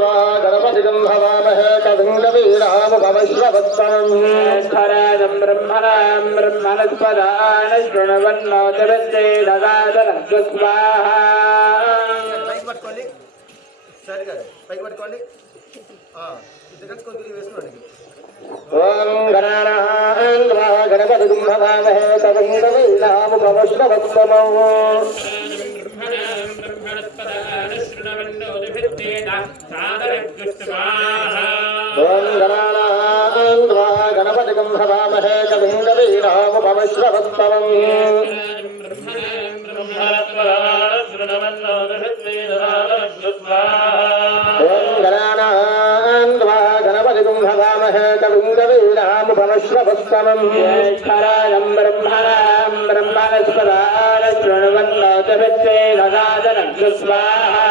गणपतिं भवामहे कविं कवीनामुपमश्रवत्तमम् खरादं ब्रह्मणां ब्रह्मणस्पदान शृण्वन्नोतिरस्ते ददातनस्तु स्वाहा పైకి పట్టుకోండి సరిగా పైకి పట్టుకోండి దగ్గర వేసుకోండి ఓం గణానాన్వా గణపతిం భవామహే కవిం కవీనాముపమశ్రవత్తమम् ఓం గణానాన్వా గణపతిం భవామహే కవిం కవీనాముపమశ్రవత్తమम् ఓం గణానాన్వా గణపతిం భవామహే కవిం కవీనాముపమశ్రవత్తమम् ఖరాదం బ్రహ్మణాం బ్రహ్మణస్పదాన శృణ్వన్నోతిరస్తే దదాతనస్తు స్వాహా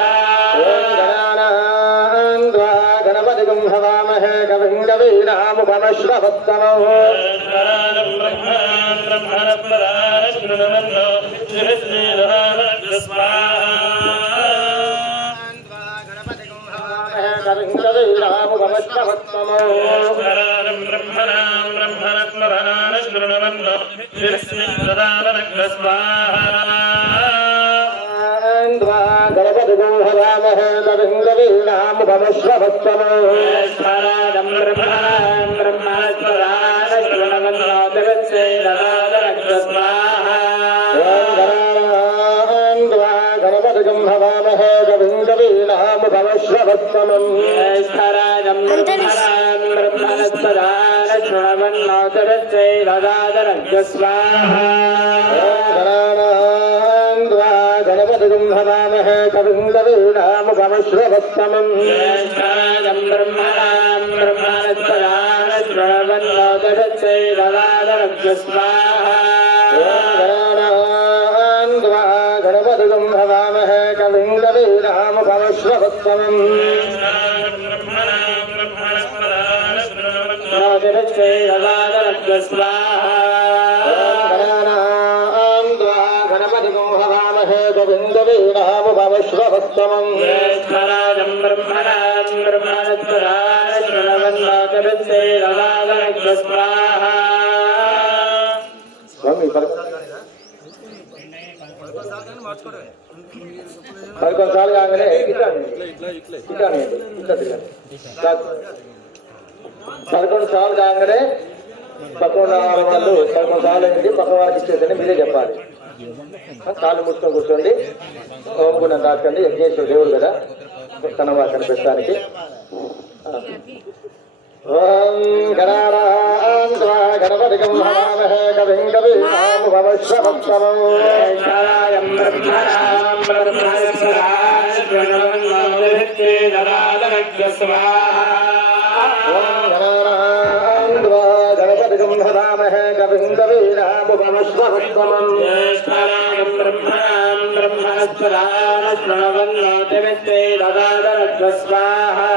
ఓం గణానాన్వా గణపతిం భవామహే కవిం కవీనాముపమశ్రవత్తమम् కవిం కవీనాముపమశ్రవత్తమम् గణపతిం భవామహే కవిం కవీనాముపమశ్రవత్తమम् ఖరాదం బ్రహ్మణాం బ్రహ్మణస్పదాన శృణ్వన్నోతిరస్తే దదాతనస్తు స్వాహా గణపతిం భవామహే కవిం కవీనాముపమశ్రవత్తమम् ఖరాదం బ్రహ్మణాం బ్రహ్మణస్పదాన శృణ్వన్నోతిరస్తే దదాతనస్తు స్వాహా గణపతిం భవామహే కవిం కవీనాముపమశ్రవత్తమम् ఖరాదం బ్రహ్మణాం బ్రహ్మణస్పదాన శృణ్వన్నోతిరస్తే దదాతనస్తు స్వాహా గణపతిం భవామహే కవిం కవీనాముపమశ్రవత్తమम् నోతిరస్తే దదాతనస్తు స్వాహా గణపతిం భవామహే కవిం కవీనాముపమశ్రవత్తమम् ఖరాదం బ్రహ్మణాం బ్రహ్మణస్పదాన శృణ్వన్నోతిరస్తే దదాతనస్తు స్వాహా స్వామి మార్చుకోవడమే 11 సార్లు కాగానే ఇట్లా 11 సార్లు కాగానే పక్కన వాళ్ళు 11 సార్లు అయింది పక్క వారికి ఇచ్చేదని మీరే చెప్పాలి. కాళ్ళు ముట్టుకొని కూర్చోండి. ఓం గుణం రాకండి. యజ్ఞేశ్వర దేవుడు కదా తన వాసన పెట్టడానికి. ఓం గణానాన్వా గణపతిం భవామహే కవిం కవీనాముపమశ్రవత్తమम् ఖరాదం బ్రహ్మణాం బ్రహ్మణస్పదాన శృణ్వన్నోతిరస్తే దదాతనస్తు స్వాహా గణానాన్వా గణపతిం భవామహే కవిం కవీనాముపమశ్రవత్తమम् ఖరాదం బ్రహ్మణాం బ్రహ్మణస్పదాన శృణ్వన్నోతిరస్తే దదాతనస్తు స్వాహా